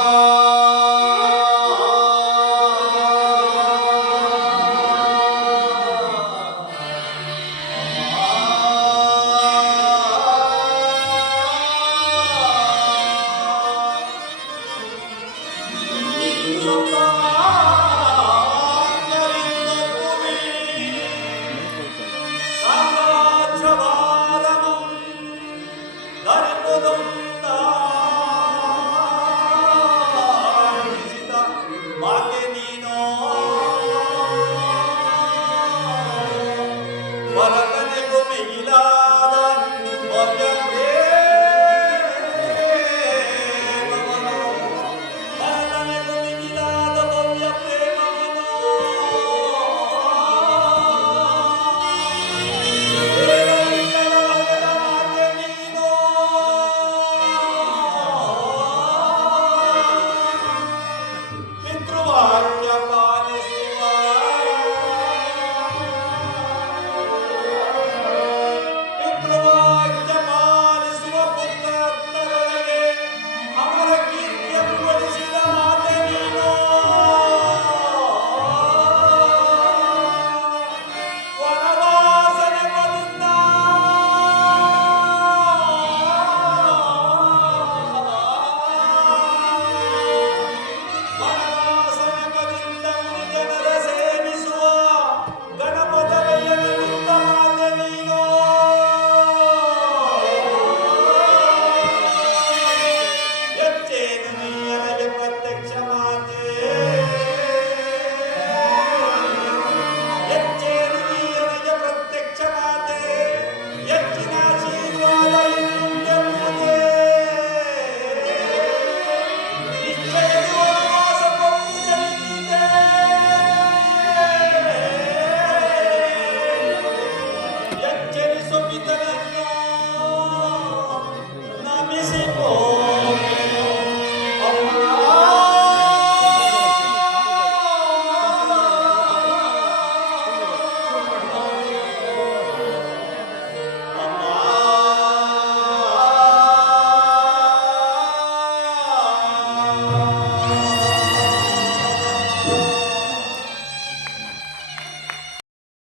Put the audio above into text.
Allah. Bismillah.